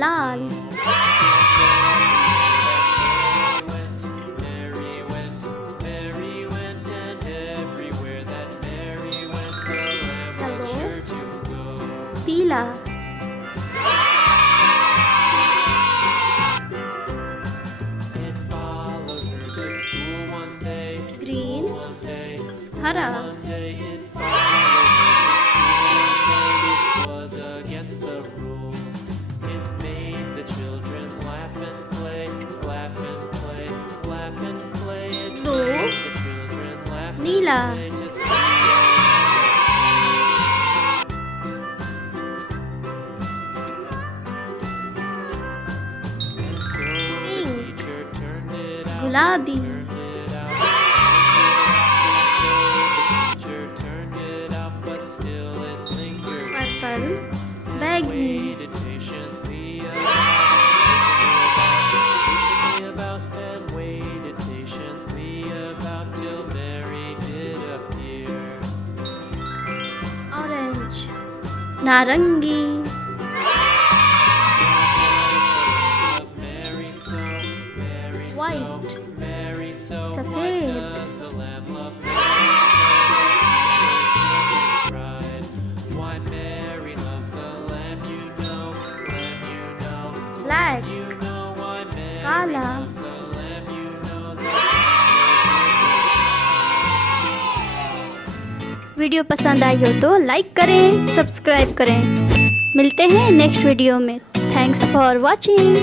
लाल। पीला। ग्रीन। हरा। ब्लू। नीला। गुलाबी। पर्पल। बैगनी। ऑरेंज। नारंगी। वाइट। सफेद। ब्लैक। काला। वीडियो पसंद आई हो तो लाइक करें, सब्सक्राइब करें। मिलते हैं नेक्स्ट वीडियो में। Thanks for watching.